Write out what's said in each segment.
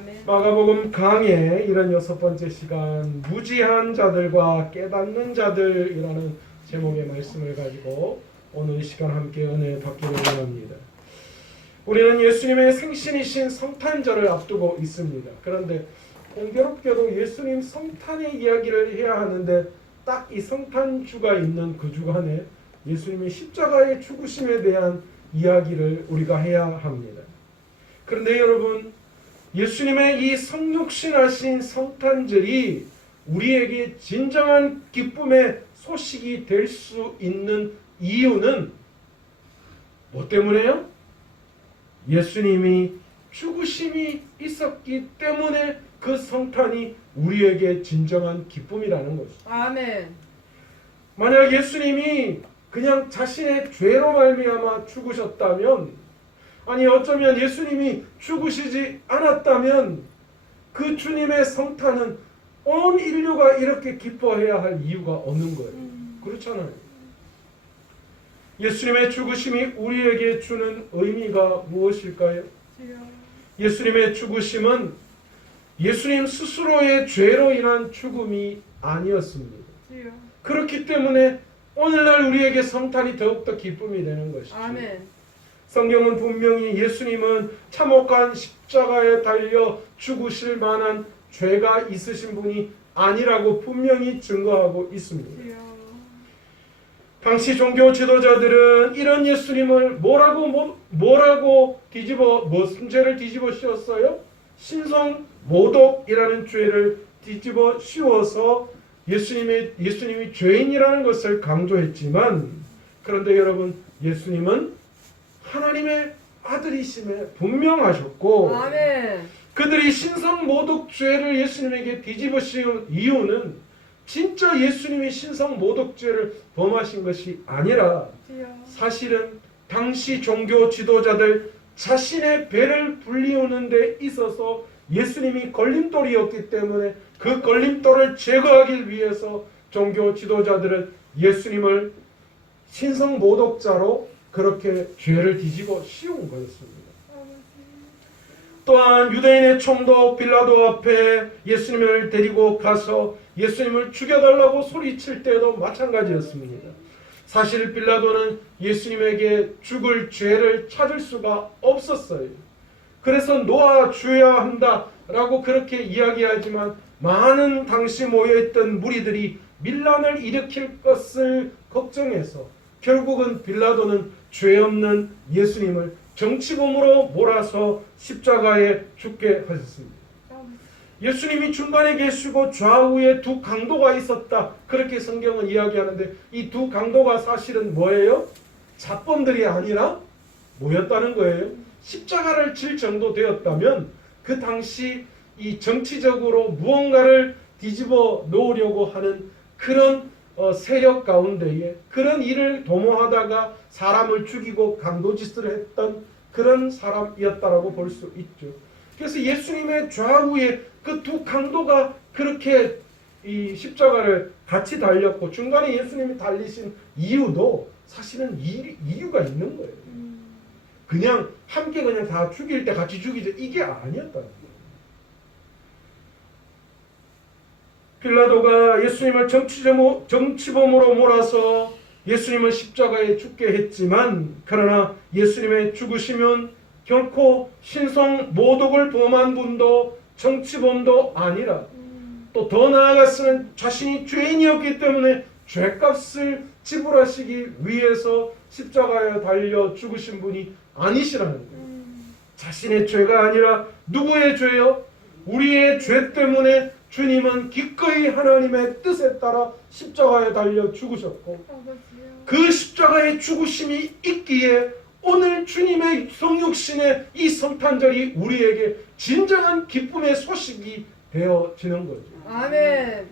아멘. 마가복음 강의 이런 6번째 시간, 무지한 자들과 깨닫는 자들이라는 제목의 말씀을 가지고 오늘 이 시간 함께 은혜 받기를 원합니다. 우리는 예수님의 생신이신 성탄절을 앞두고 있습니다. 그런데 공교롭게도 예수님 성탄의 이야기를 해야 하는데 딱 이 성탄주가 있는 그 주간에 예수님의 십자가의 죽으심에 대한 이야기를 우리가 해야 합니다. 그런데 여러분, 예수님의 이 성육신하신 성탄절이 우리에게 진정한 기쁨의 소식이 될 수 있는 이유는 뭐 때문에요? 예수님이 죽으심이 있었기 때문에 그 성탄이 우리에게 진정한 기쁨이라는 것이죠. 아멘. 만약 예수님이 그냥 자신의 죄로 말미암아 죽으셨다면, 아니 어쩌면 예수님이 죽으시지 않았다면 그 주님의 성탄은 온 인류가 이렇게 기뻐해야 할 이유가 없는 거예요. 그렇잖아요. 예수님의 죽으심이 우리에게 주는 의미가 무엇일까요? 예수님의 죽으심은 예수님 스스로의 죄로 인한 죽음이 아니었습니다. 그렇기 때문에 오늘날 우리에게 성탄이 더욱더 기쁨이 되는 것이죠. 아멘. 성경은 분명히 예수님은 참혹한 십자가에 달려 죽으실 만한 죄가 있으신 분이 아니라고 분명히 증거하고 있습니다. 당시 종교 지도자들은 이런 예수님을 뭐라고 무슨 죄를 뒤집어 씌웠어요? 신성 모독이라는 죄를 뒤집어 씌워서 예수님이 죄인이라는 것을 강조했지만, 그런데 여러분, 예수님은 하나님의 아들이심에 분명하셨고, 아멘. 그들이 신성 모독 죄를 예수님에게 뒤집어 씌운 이유는 진짜 예수님이 신성 모독 죄를 범하신 것이 아니라 사실은 당시 종교 지도자들 자신의 배를 불리우는 데 있어서 예수님이 걸림돌이었기 때문에 그 걸림돌을 제거하기 위해서 종교 지도자들은 예수님을 신성 모독자로 그렇게 죄를 뒤집어 씌운 거였습니다. 또한 유대인의 총독 빌라도 앞에 예수님을 데리고 가서 예수님을 죽여달라고 소리칠 때도 마찬가지였습니다. 사실 빌라도는 예수님에게 죽을 죄를 찾을 수가 없었어요. 그래서 놓아줘야 한다라고 그렇게 이야기하지만 많은 당시 모여있던 무리들이 밀란을 일으킬 것을 걱정해서 결국은 빌라도는 죄 없는 예수님을 정치범으로 몰아서 십자가에 죽게 하셨습니다. 예수님이 중간에 계시고 좌우에 두 강도가 있었다, 그렇게 성경은 이야기하는데 이 두 강도가 사실은 뭐예요? 잡범들이 아니라 뭐였다는 거예요? 십자가를 질 정도 되었다면 그 당시 이 정치적으로 무언가를 뒤집어 놓으려고 하는 그런 세력 가운데에 그런 일을 도모하다가 사람을 죽이고 강도짓을 했던 그런 사람이었다라고 볼 수 있죠. 그래서 예수님의 좌우에 그 두 강도가 그렇게 이 십자가를 같이 달렸고 중간에 예수님이 달리신 이유도 사실은 이유가 있는 거예요. 그냥 함께 그냥 다 죽일 때 같이 죽이죠, 이게 아니었다는 거예요. 빌라도가 예수님을 정치범으로 몰아서 예수님을 십자가에 죽게 했지만, 그러나 예수님의 죽으심은 결코 신성 모독을 범한 분도 정치범도 아니라 또 더 나아가서는 자신이 죄인이었기 때문에 죄값을 지불하시기 위해서 십자가에 달려 죽으신 분이 아니시라는 거예요. 자신의 죄가 아니라 누구의 죄요? 우리의 죄 때문에 주님은 기꺼이 하나님의 뜻에 따라 십자가에 달려 죽으셨고, 그 십자가의 죽으심이 있기에 오늘 주님의 성육신의 이 성탄절이 우리에게 진정한 기쁨의 소식이 되어지는 거죠. 아멘.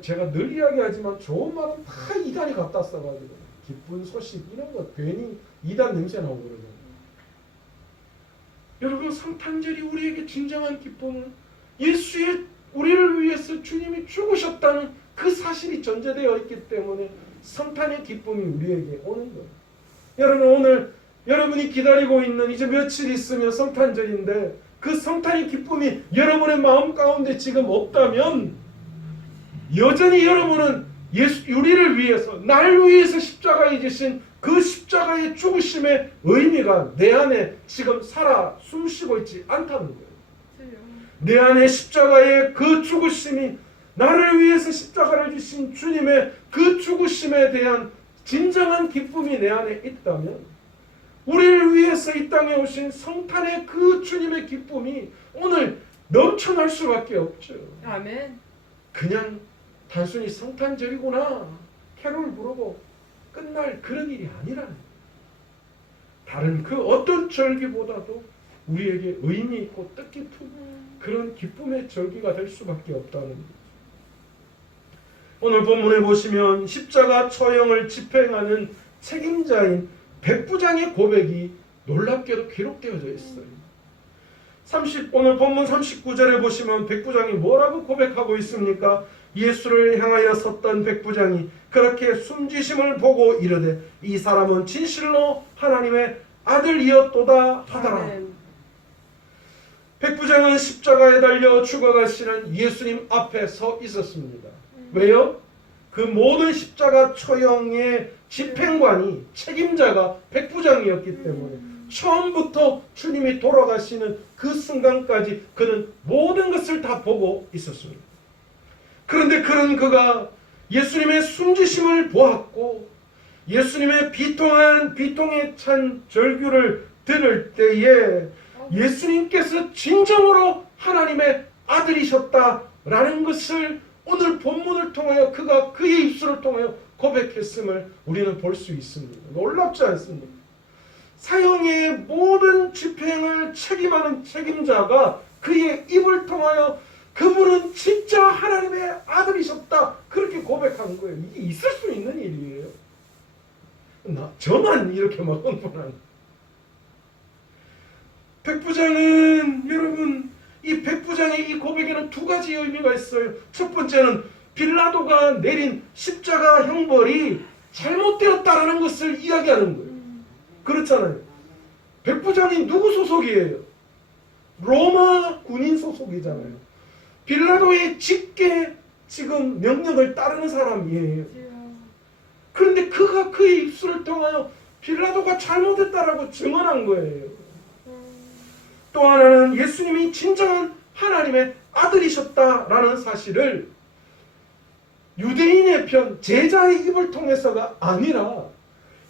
제가 늘 이야기하지만 좋은 말은 다 이단이 갖다 써가지고 기쁜 소식 이런 거 괜히 이단 냄새 나오고 그러잖아요. 여러분, 성탄절이 우리에게 진정한 기쁨은 우리를 위해서 주님이 죽으셨다는 그 사실이 전제되어 있기 때문에 성탄의 기쁨이 우리에게 오는 거예요. 여러분, 오늘 여러분이 기다리고 있는 이제 며칠 있으면 성탄절인데 그 성탄의 기쁨이 여러분의 마음 가운데 지금 없다면 여전히 여러분은 우리를 위해서 날 위해서 십자가에 지신 그 십자가의 죽으심의 의미가 내 안에 지금 살아 숨쉬고 있지 않다는 거예요. 내 안에 십자가의 그 죽으심이 나를 위해서 십자가를 지신 주님의 그 죽으심에 대한 진정한 기쁨이 내 안에 있다면 우리를 위해서 이 땅에 오신 성탄의 그 주님의 기쁨이 오늘 넘쳐날 수밖에 없죠. 아멘. 그냥 단순히 성탄절이구나 캐롤 부르고 끝날 그런 일이 아니라는 거예요. 다른 그 어떤 절기보다도 우리에게 의미 있고 뜻깊은 그런 기쁨의 절기가 될 수밖에 없다는 거죠. 오늘 본문에 보시면 십자가 처형을 집행하는 책임자인 백부장의 고백이 놀랍게도 기록되어져 있어요. 오늘 본문 39절에 보시면 백부장이 뭐라고 고백하고 있습니까? 예수를 향하여 섰던 백부장이 그렇게 숨지심을 보고 이르되 이 사람은 진실로 하나님의 아들이었도다 하더라. 백부장은 십자가에 달려 죽어가시는 예수님 앞에 서 있었습니다. 왜요? 그 모든 십자가 처형의 집행관이 책임자가 백부장이었기 때문에 처음부터 주님이 돌아가시는 그 순간까지 그는 모든 것을 다 보고 있었습니다. 그런데 그가 예수님의 숨지심을 보았고 예수님의 비통에 찬 절규를 들을 때에 예수님께서 진정으로 하나님의 아들이셨다라는 것을 오늘 본문을 통하여 그가 그의 입술을 통하여 고백했음을 우리는 볼 수 있습니다. 놀랍지 않습니까? 사형의 모든 집행을 책임하는 책임자가 그의 입을 통하여 그분은 진짜 하나님의 아들이셨다 그렇게 고백한 거예요. 이게 있을 수 있는 일이에요. 저만 이렇게 막 흥분한. 백부장은 여러분 이 백부장의 이 고백에는 두 가지 의미가 있어요. 첫 번째는 빌라도가 내린 십자가 형벌이 잘못되었다라는 것을 이야기하는 거예요. 그렇잖아요. 백부장이 누구 소속이에요? 로마 군인 소속이잖아요. 빌라도의 직계 지금 명령을 따르는 사람이에요. 그런데 그가 그의 입술을 통하여 빌라도가 잘못했다라고 증언한 거예요. 또 하나는 예수님이 진정한 하나님의 아들이셨다라는 사실을 유대인의 편, 제자의 입을 통해서가 아니라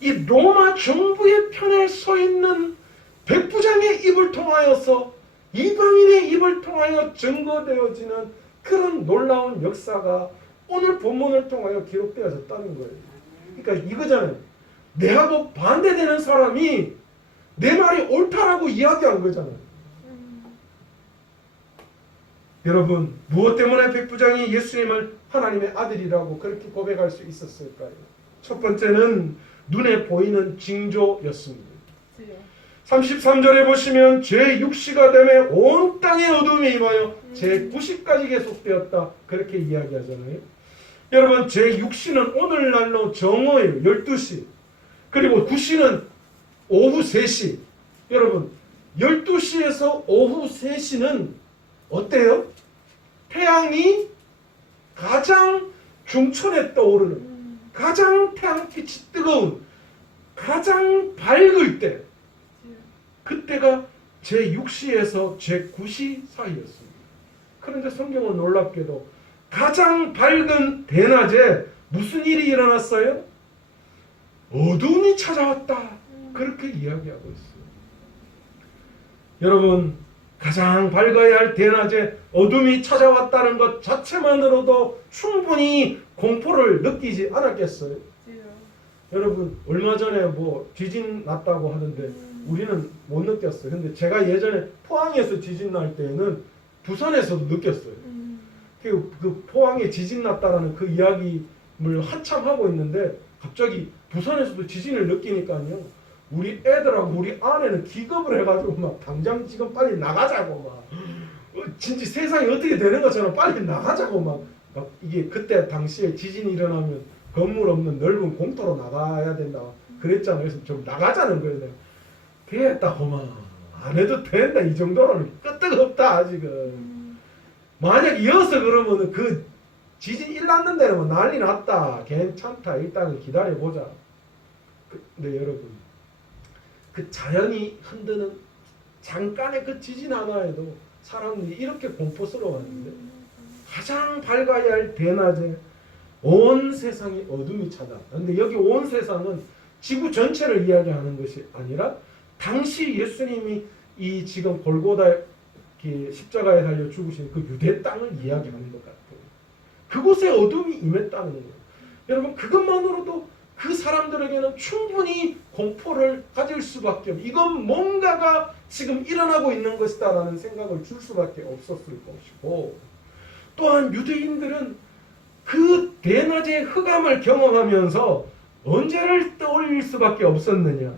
이 로마 정부의 편에 서 있는 백부장의 입을 통하여서 이방인의 입을 통하여 증거되어지는 그런 놀라운 역사가 오늘 본문을 통하여 기록되어졌다는 거예요. 그러니까 이거잖아요. 내하고 반대되는 사람이 내 말이 옳다라고 이야기한 거잖아요. 여러분, 무엇 때문에 백부장이 예수님을 하나님의 아들이라고 그렇게 고백할 수 있었을까요? 첫 번째는 눈에 보이는 징조였습니다. 33절에 보시면 제6시가 되매 온 땅에 어둠이 임하여 제9시까지 계속되었다 그렇게 이야기하잖아요. 여러분, 제6시는 오늘날로 정오예요. 12시. 그리고 9시는 오후 3시. 여러분, 12시에서 오후 3시는 어때요? 태양이 가장 중천에 떠오르는 가장 태양빛이 뜨거운 가장 밝을 때 그때가 제6시에서 제9시 사이였습니다. 그런데 성경은 놀랍게도 가장 밝은 대낮에 무슨 일이 일어났어요? 어둠이 찾아왔다. 그렇게 이야기하고 있어요. 여러분, 가장 밝아야 할 대낮에 어둠이 찾아왔다는 것 자체만으로도 충분히 공포를 느끼지 않았겠어요? 여러분, 얼마 전에 뭐 지진 났다고 하는데 우리는 못 느꼈어요. 근데 제가 예전에 포항에서 지진 날 때는 부산에서도 느꼈어요. 그 포항에 지진 났다라는 그 이야기를 한참 하고 있는데 갑자기 부산에서도 지진을 느끼니까요. 우리 애들하고 우리 아내는 기겁을 해가지고 막 당장 지금 빨리 나가자고 막 진짜 세상이 어떻게 되는 것처럼 빨리 나가자고 막 이게 그때 당시에 지진이 일어나면 건물 없는 넓은 공터로 나가야 된다 그랬잖아요. 그래서 좀 나가자는 거예요. 그랬다고 막 안 해도 된다. 이 정도로는 끄떡없다 아직은. 만약 이어서 그러면은 그 지진 일났는 데는 뭐 난리 났다. 괜찮다. 일단은 기다려보자. 근데 여러분, 그 자연이 흔드는 잠깐의 그 지진 하나에도 사람들이 이렇게 공포스러웠는데, 가장 밝아야 할 대낮에 온 세상이 어둠이 차다. 근데 여기 온 세상은 지구 전체를 이야기하는 것이 아니라 당시 예수님이 이 지금 골고다 십자가에 달려 죽으신 그 유대 땅을 이야기하는 것 같아요. 그곳에 어둠이 임했다는 거예요. 여러분, 그것만으로도 그 사람들에게는 충분히 공포를 가질 수밖에 없어요. 이건 뭔가가 지금 일어나고 있는 것이다라는 생각을 줄 수밖에 없었을 것이고, 또한 유대인들은 그 대낮의 흑암을 경험하면서 언제를 떠올릴 수밖에 없었느냐.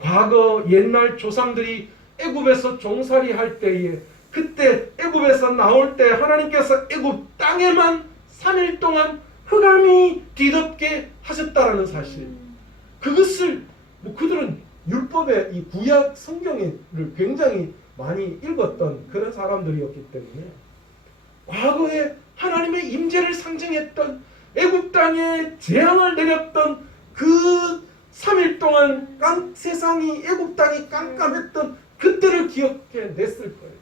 과거 옛날 조상들이 애굽에서 종살이 할 때에, 그때 애굽에서 나올 때 하나님께서 애굽 땅에만 3일 동안 흑암이 뒤덮게 하셨다라는 사실. 그것을 그들은 율법의 이 구약 성경을 굉장히 많이 읽었던 그런 사람들이었기 때문에 과거에 하나님의 임재를 상징했던 애굽 땅에 재앙을 내렸던 그 3일 동안 세상이 애굽 땅이 깜깜했던 그때를 기억해 냈을 거예요.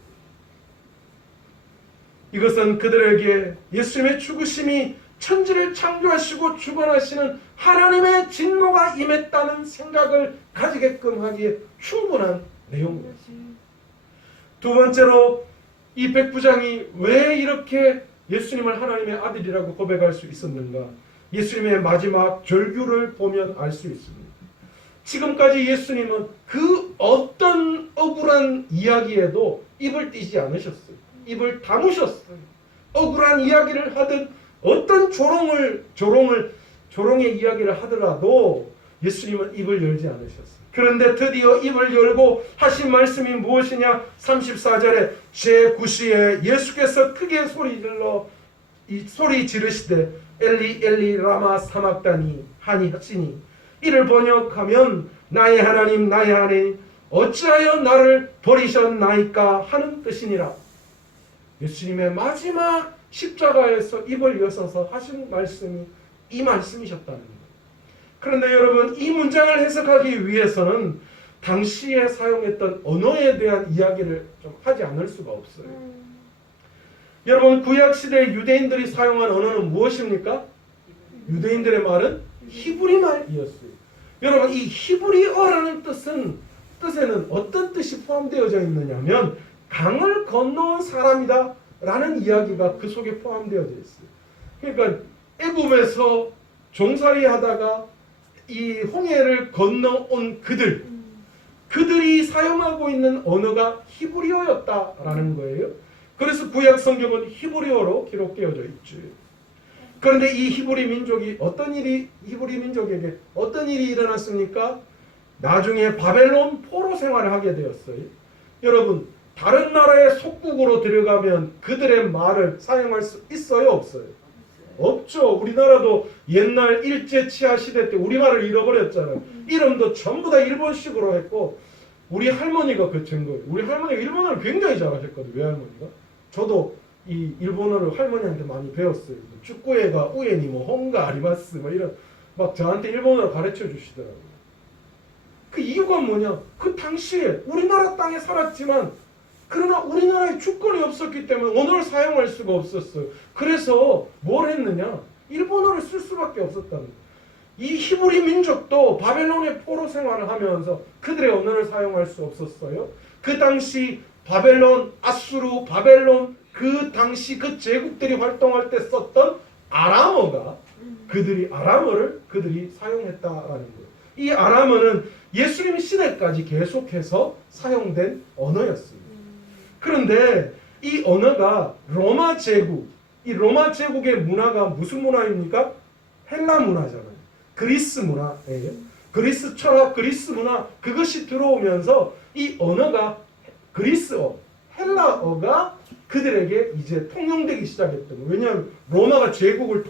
이것은 그들에게 예수님의 죽으심이 천지를 창조하시고 주관하시는 하나님의 진노가 임했다는 생각을 가지게끔 하기에 충분한 내용입니다. 두 번째로 이 백부장이 왜 이렇게 예수님을 하나님의 아들이라고 고백할 수 있었는가? 예수님의 마지막 절규를 보면 알 수 있습니다. 지금까지 예수님은 그 어떤 억울한 이야기에도 입을 띄지 않으셨어요. 입을 다무셨어요. 억울한 이야기를 하든 어떤 조롱의 이야기를 하더라도 예수님은 입을 열지 않으셨어요. 그런데 드디어 입을 열고 하신 말씀이 무엇이냐? 34절에 제9시에 예수께서 크게 소리 지르시되 엘리 엘리 라마 사막다니 하니 하시니, 이를 번역하면 나의 하나님 나의 하나님 어찌하여 나를 버리셨나이까 하는 뜻이니라. 예수님의 마지막 십자가에서 입을 여셔서 하신 말씀이 이 말씀이셨다는 거예요. 그런데 여러분, 이 문장을 해석하기 위해서는 당시에 사용했던 언어에 대한 이야기를 좀 하지 않을 수가 없어요. 여러분, 구약시대 유대인들이 사용한 언어는 무엇입니까? 유대인들의 말은 히브리 말이었어요. 여러분, 이 히브리어라는 뜻에는 어떤 뜻이 포함되어져 있느냐면 강을 건너온 사람이다 라는 이야기가 그 속에 포함되어져 있어요. 그러니까 애굽에서 종살이 하다가 이 홍해를 건너온 그들이 사용하고 있는 언어가 히브리어였다라는 거예요. 그래서 구약 성경은 히브리어로 기록되어져 있죠. 그런데 이 히브리 민족에게 어떤 일이 일어났습니까? 나중에 바벨론 포로 생활을 하게 되었어요. 여러분, 다른 나라의 속국으로 들어가면 그들의 말을 사용할 수 있어요, 없어요? 없죠. 우리나라도 옛날 일제 치하 시대 때 우리말을 잃어버렸잖아요. 이름도 전부 다 일본식으로 했고, 우리 할머니가 그친 거예요. 우리 할머니가 일본어를 굉장히 잘하셨거든요. 외할머니가. 저도 이 일본어를 할머니한테 많이 배웠어요. 축구회가 우에니 혼가 아리마스 이런 막 저한테 일본어를 가르쳐 주시더라고요. 그 이유가 뭐냐? 그 당시에 우리나라 땅에 살았지만 그러나 우리나라에 주권이 없었기 때문에 언어를 사용할 수가 없었어요. 그래서 뭘 했느냐? 일본어를 쓸 수밖에 없었다는 거예요. 이 히브리 민족도 바벨론의 포로 생활을 하면서 그들의 언어를 사용할 수 없었어요. 그 당시 바벨론, 아수르, 바벨론, 그 당시 그 제국들이 활동할 때 썼던 아람어가 아람어를 그들이 사용했다라는 거예요. 이 아람어는 예수님 시대까지 계속해서 사용된 언어였습니다. 그런데 이 언어가 로마 제국, 이 로마 제국의 문화가 무슨 문화입니까? 헬라 문화잖아요. 그리스 문화예요. 그리스 철학, 그리스 문화, 그것이 들어오면서 이 언어가 그리스어, 헬라어가 그들에게 이제 통용되기 시작했던 거예요. 왜냐하면 로마가 제국을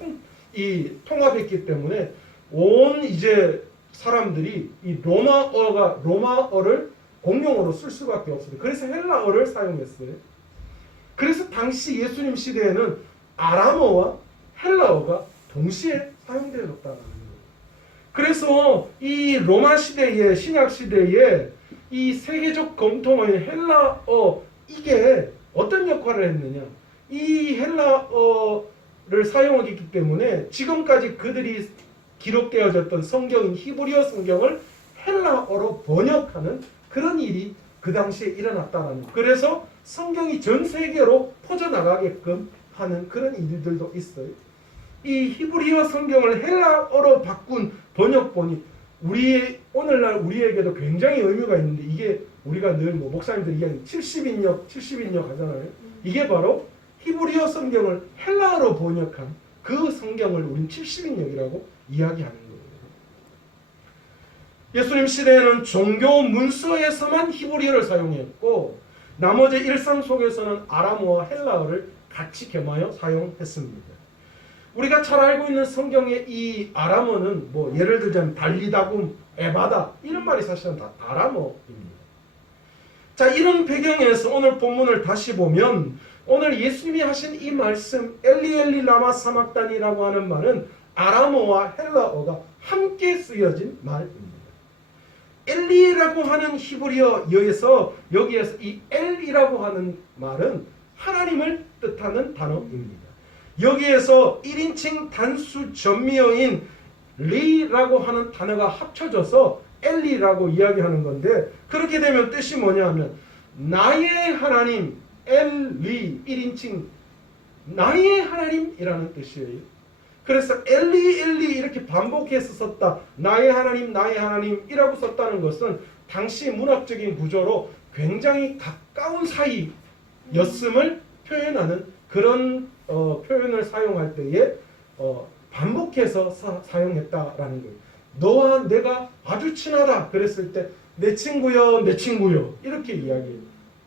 통합했기 때문에 온 이제 사람들이 이 로마어를 공용어로 쓸 수밖에 없습니다. 그래서 헬라어를 사용했어요. 그래서 당시 예수님 시대에는 아람어와 헬라어가 동시에 사용되었다는 거예요. 그래서 이 로마 시대에, 신약 시대에 이 세계적 검통어인 헬라어, 이게 어떤 역할을 했느냐, 이 헬라어를 사용하기 때문에 지금까지 그들이 기록되어졌던 성경인 히브리어 성경을 헬라어로 번역하는 그런 일이 그 당시에 일어났다는 거예요. 그래서 성경이 전 세계로 퍼져나가게끔 하는 그런 일들도 있어요. 이 히브리어 성경을 헬라어로 바꾼 번역본이 오늘날 우리에게도 굉장히 의미가 있는데, 이게 우리가 늘 목사님들이 이야기 70인역 하잖아요. 이게 바로 히브리어 성경을 헬라어로 번역한 그 성경을 우린 70인역이라고 이야기하는 거예요. 예수님 시대에는 종교 문서에서만 히브리어를 사용했고, 나머지 일상 속에서는 아람어와 헬라어를 같이 겸하여 사용했습니다. 우리가 잘 알고 있는 성경의 이 아람어는 예를 들자면 달리다굼, 에바다 이런 말이 사실은 다 아람어입니다. 자, 이런 배경에서 오늘 본문을 다시 보면 오늘 예수님이 하신 이 말씀 엘리 엘리 라마 사막다니라고 하는 말은 아람어와 헬라어가 함께 쓰여진 말입니다. 엘리라고 하는 히브리어에서 여기에서 이 엘이라고 하는 말은 하나님을 뜻하는 단어입니다. 여기에서 1인칭 단수 전미어인 리라고 하는 단어가 합쳐져서 엘리라고 이야기하는 건데, 그렇게 되면 뜻이 뭐냐 하면 나의 하나님, 엘리 1인칭 나의 하나님이라는 뜻이에요. 그래서 엘리 엘리 이렇게 반복해서 썼다, 나의 하나님 나의 하나님이라고 썼다는 것은 당시 문학적인 구조로 굉장히 가까운 사이였음을 표현하는 그런 표현을 사용할 때에 반복해서 사용했다라는 거예요. 너와 내가 아주 친하다 그랬을 때 내 친구요 내 친구요 이렇게 이야기해요.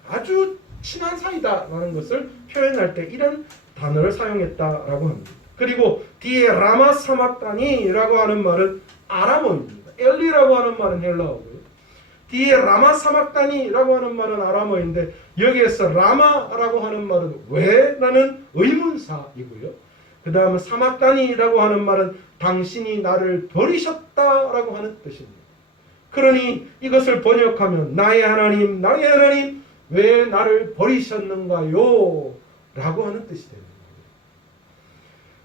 아주 친한 사이다라는 것을 표현할 때 이런 단어를 사용했다라고 합니다. 그리고 뒤에 라마 사막다니라고 하는 말은 아람어입니다. 엘리라고 하는 말은 헬라어고요. 뒤에 라마 사막다니라고 하는 말은 아람어인데, 여기에서 라마라고 하는 말은 왜라는 의문사이고요. 그 다음에 사막다니라고 하는 말은 당신이 나를 버리셨다라고 하는 뜻입니다. 그러니 이것을 번역하면 나의 하나님 나의 하나님 왜 나를 버리셨는가요? 라고 하는 뜻이 됩니다.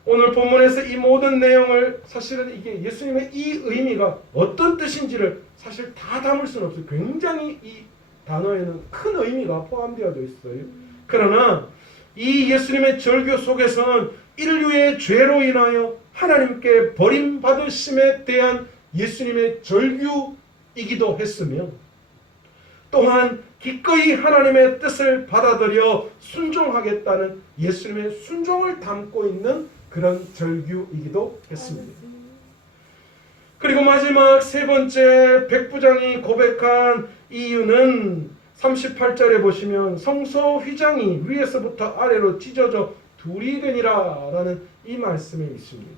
오늘 본문에서 이 모든 내용을, 사실은 이게 예수님의 이 의미가 어떤 뜻인지를 사실 다 담을 수는 없어요. 굉장히 이 단어에는 큰 의미가 포함되어 있어요. 그러나 이 예수님의 절규 속에서는 인류의 죄로 인하여 하나님께 버림받으심에 대한 예수님의 절규이기도 했으며, 또한 기꺼이 하나님의 뜻을 받아들여 순종하겠다는 예수님의 순종을 담고 있는 그런 절규이기도 했습니다. 그리고 마지막 세 번째 백부장이 고백한 이유는 38절에 보시면 성소 휘장이 위에서부터 아래로 찢어져 둘이 되니라 라는 이 말씀이 있습니다.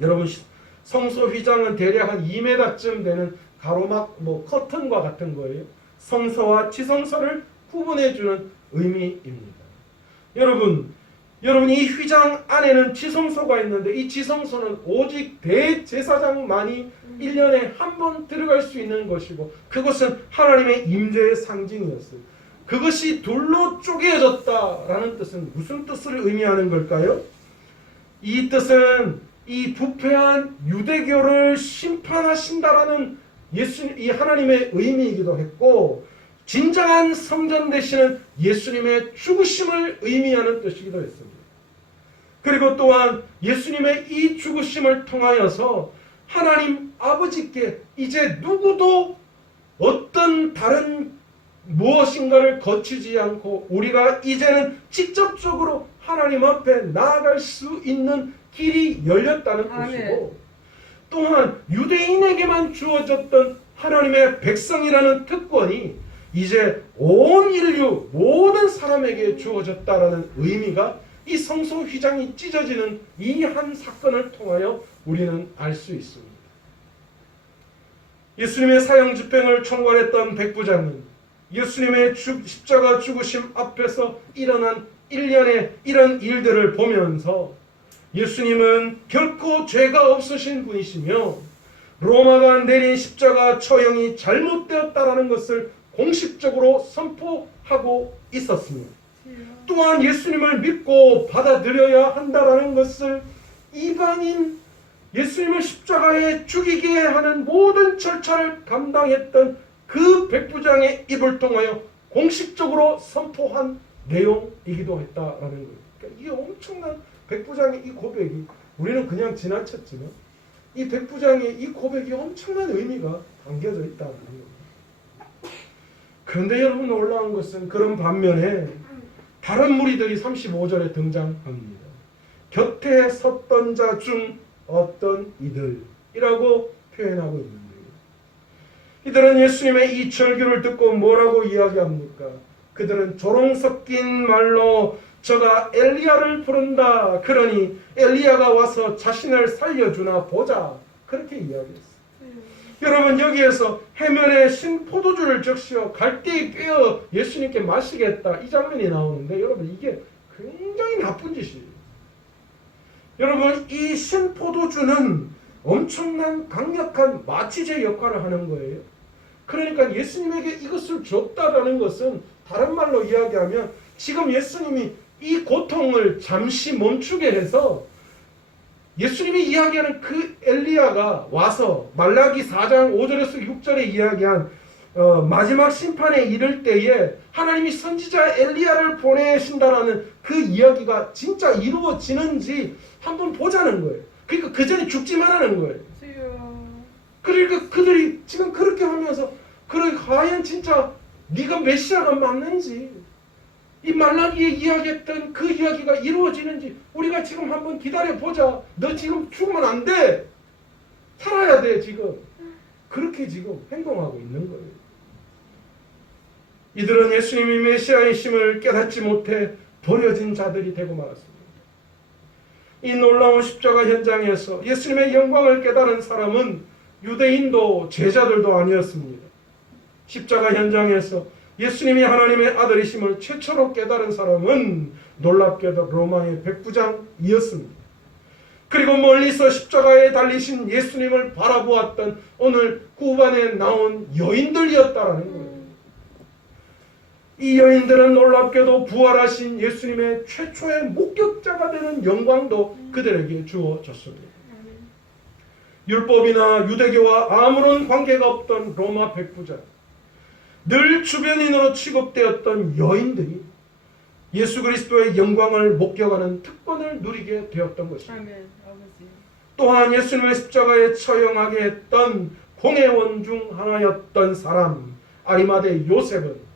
여러분, 성소 휘장은 대략 한 2m쯤 되는 가로막 커튼과 같은 거예요. 성소와 지성소를 구분해주는 의미입니다. 여러분 이 휘장 안에는 지성소가 있는데, 이 지성소는 오직 대제사장만이 1년에 한 번 들어갈 수 있는 것이고, 그것은 하나님의 임재의 상징이었어요. 그것이 둘로 쪼개어졌다라는 뜻은 무슨 뜻을 의미하는 걸까요? 이 뜻은 이 부패한 유대교를 심판하신다라는 이 하나님의 의미이기도 했고, 진정한 성전 되시는 예수님의 죽으심을 의미하는 뜻이기도 했습니다. 그리고 또한 예수님의 이 죽으심을 통하여서 하나님 아버지께 이제 누구도 어떤 다른 무엇인가를 거치지 않고 우리가 이제는 직접적으로 하나님 앞에 나아갈 수 있는 길이 열렸다는 것이고, 또한 유대인에게만 주어졌던 하나님의 백성이라는 특권이 이제 온 인류 모든 사람에게 주어졌다라는 의미가 이 성소 휘장이 찢어지는 이 한 사건을 통하여 우리는 알 수 있습니다. 예수님의 사형 집행을 총괄했던 백부장은 예수님의 십자가 죽으심 앞에서 일어난 일련의 이런 일들을 보면서 예수님은 결코 죄가 없으신 분이시며 로마가 내린 십자가 처형이 잘못되었다라는 것을 공식적으로 선포하고 있었습니다. 또한 예수님을 믿고 받아들여야 한다라는 것을 이방인 예수님을 십자가에 죽이게 하는 모든 절차를 감당했던 그 백부장의 입을 통하여 공식적으로 선포한 내용이기도 했다라는 거예요. 그러니까 이게 엄청난 백부장의 이 고백이 우리는 그냥 지나쳤지만 이 백부장의 이 고백이 엄청난 의미가 담겨져 있다는 거예요. 그런데 여러분 놀라운 것은 그런 반면에 다른 무리들이 35절에 등장합니다. 곁에 섰던 자 중 어떤 이들이라고 표현하고 있는 거예요. 이들은 예수님의 이 절규를 듣고 뭐라고 이야기합니까? 그들은 조롱 섞인 말로 저가 엘리야를 부른다. 그러니 엘리야가 와서 자신을 살려주나 보자. 그렇게 이야기했어요. 여러분 여기에서 해면에 신 포도주를 적시어 갈대에 꿰어 예수님께 마시겠다. 이 장면이 나오는데 여러분 이게 굉장히 나쁜 짓이에요. 여러분 이 신 포도주는 엄청난 강력한 마취제 역할을 하는 거예요. 그러니까 예수님에게 이것을 줬다라는 것은 다른 말로 이야기하면 지금 예수님이 이 고통을 잠시 멈추게 해서 예수님이 이야기하는 그 엘리야가 와서 말라기 4장 5절에서 6절에 이야기한 마지막 심판에 이를 때에 하나님이 선지자 엘리야를 보내신다라는 그 이야기가 진짜 이루어지는지 한번 보자는 거예요. 그러니까 그 전에 죽지 말라는 거예요. 그러니까 그들이 지금 그렇게 하면서 그래 과연 진짜 네가 메시아가 맞는지 이 말라기에 이야기했던 그 이야기가 이루어지는지 우리가 지금 한번 기다려보자. 너 지금 죽으면 안 돼. 살아야 돼 지금. 그렇게 지금 행동하고 있는 거예요. 이들은 예수님이 메시아이심을 깨닫지 못해 버려진 자들이 되고 말았습니다. 이 놀라운 십자가 현장에서 예수님의 영광을 깨달은 사람은 유대인도 제자들도 아니었습니다. 십자가 현장에서 예수님이 하나님의 아들이심을 최초로 깨달은 사람은 놀랍게도 로마의 백부장이었습니다. 그리고 멀리서 십자가에 달리신 예수님을 바라보았던 오늘 후반에 나온 여인들이었다라는 거예요. 이 여인들은 놀랍게도 부활하신 예수님의 최초의 목격자가 되는 영광도 그들에게 주어졌습니다. 율법이나 유대교와 아무런 관계가 없던 로마 백부장, 늘 주변인으로 취급되었던 여인들이 예수 그리스도의 영광을 목격하는 특권을 누리게 되었던 것입니다. 또한 예수님의 십자가에 처형하게 했던 공회원 중 하나였던 사람 아리마대 요셉은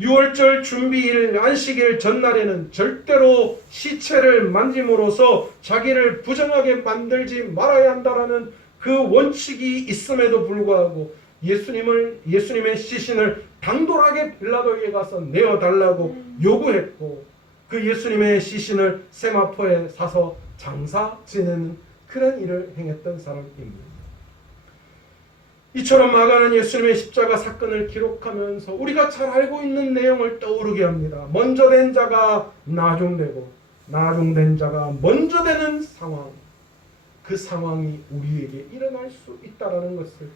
6월절 준비일 안식일 전날에는 절대로 시체를 만짐으로써 자기를 부정하게 만들지 말아야 한다라는 그 원칙이 있음에도 불구하고 예수님의 시신을 당돌하게 빌라도에게 가서 내어달라고 요구했고 그 예수님의 시신을 세마포에 사서 장사 지내는 그런 일을 행했던 사람입니다. 이처럼 마가는 예수님의 십자가 사건을 기록하면서 우리가 잘 알고 있는 내용을 떠오르게 합니다. 먼저 된 자가 나중되고 나중된 자가 먼저 되는 상황, 그 상황이 우리에게 일어날 수 있다는 것을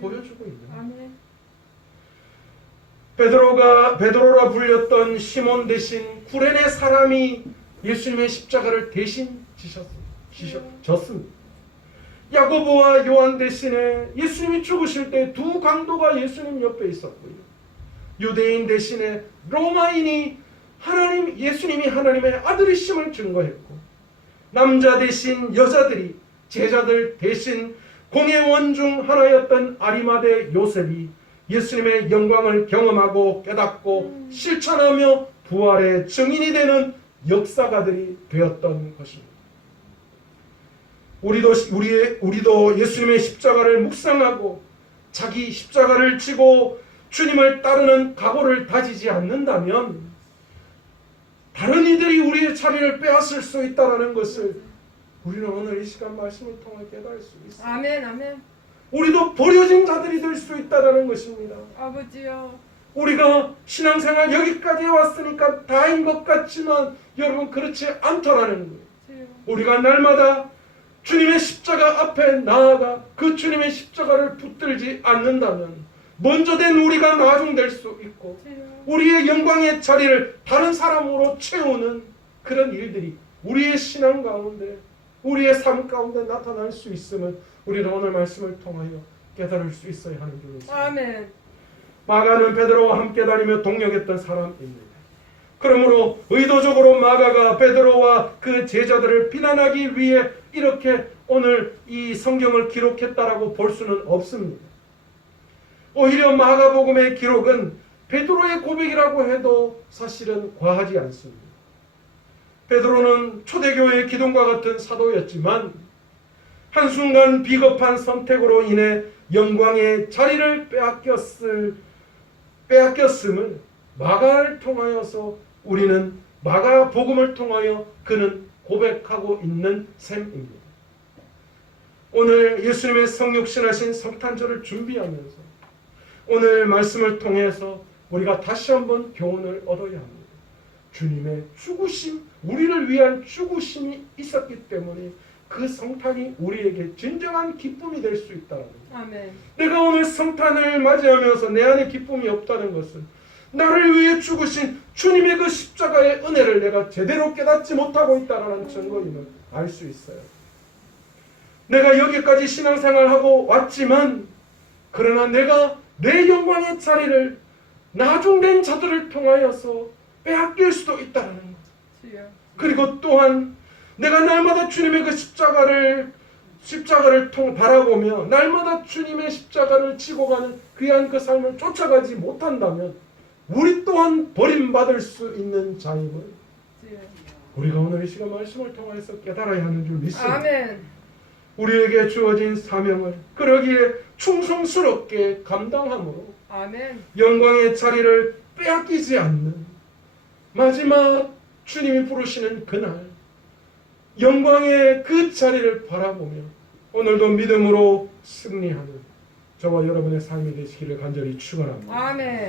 보여주고 있는 거예요. 베드로라 불렸던 시몬 대신 구레네 사람이 예수님의 십자가를 대신 졌습니다. 야고보와 요한 대신에 예수님이 죽으실 때 두 강도가 예수님 옆에 있었고요. 유대인 대신에 로마인이 예수님이 하나님의 아들이심을 증거했고 남자 대신 여자들이 제자들 대신 공회원 중 하나였던 아리마대 요셉이 예수님의 영광을 경험하고 깨닫고 실천하며 부활의 증인이 되는 역사가들이 되었던 것입니다. 우리도 예수님의 십자가를 묵상하고 자기 십자가를 지고 주님을 따르는 각오를 다지지 않는다면 다른 이들이 우리의 자리를 빼앗을 수 있다는 것을 우리는 오늘 이 시간 말씀을 통해 깨달을 수 있습니다. 아멘, 아멘. 우리도 버려진 자들이 될 수 있다는 것입니다. 아버지요. 우리가 신앙생활 여기까지 왔으니까 다인 것 같지만 여러분 그렇지 않더라는 거예요. 주여. 우리가 날마다 주님의 십자가 앞에 나아가 그 주님의 십자가를 붙들지 않는다면 먼저 된 우리가 나중될 수 있고 주여. 우리의 영광의 자리를 다른 사람으로 채우는 그런 일들이 우리의 신앙 가운데 우리의 삶 가운데 나타날 수 있음을 우리는 오늘 말씀을 통하여 깨달을 수 있어야 하는 줄 믿습니다. 아멘. 마가는 베드로와 함께 다니며 동역했던 사람입니다. 그러므로 의도적으로 마가가 베드로와 그 제자들을 비난하기 위해 이렇게 오늘 이 성경을 기록했다라고 볼 수는 없습니다. 오히려 마가복음의 기록은 베드로의 고백이라고 해도 사실은 과하지 않습니다. 베드로는 초대교회의 기둥과 같은 사도였지만 한순간 비겁한 선택으로 인해 영광의 자리를 빼앗겼음을 마가를 통하여서 우리는 마가복음을 통하여 그는 고백하고 있는 셈입니다. 오늘 예수님의 성육신하신 성탄절을 준비하면서 오늘 말씀을 통해서 우리가 다시 한번 교훈을 얻어야 합니다. 주님의 죽으심, 우리를 위한 죽으심이 있었기 때문에 그 성탄이 우리에게 진정한 기쁨이 될 수 있다는 거예요. 아멘. 내가 오늘 성탄을 맞이하면서 내 안에 기쁨이 없다는 것은 나를 위해 죽으신 주님의 그 십자가의 은혜를 내가 제대로 깨닫지 못하고 있다는 증거임을 알 수 있어요. 내가 여기까지 신앙생활하고 왔지만 그러나 내가 내 영광의 자리를 나중된 자들을 통하여서 빼앗길 수도 있다는 것. 주여. 그리고 또한 내가 날마다 주님의 그 십자가를 바라보며 날마다 주님의 십자가를 지고 가는 귀한 그 삶을 쫓아가지 못한다면 우리 또한 버림받을 수 있는 자임을 주여. 우리가 오늘 이 시간 말씀을 통해서 깨달아야 하는 줄 믿습니다. 아멘. 우리에게 주어진 사명을 그러기에 충성스럽게 감당함으로 아멘. 영광의 자리를 빼앗기지 않는 마지막 주님이 부르시는 그날 영광의 그 자리를 바라보며 오늘도 믿음으로 승리하는 저와 여러분의 삶이 되시기를 간절히 축원합니다. 아멘.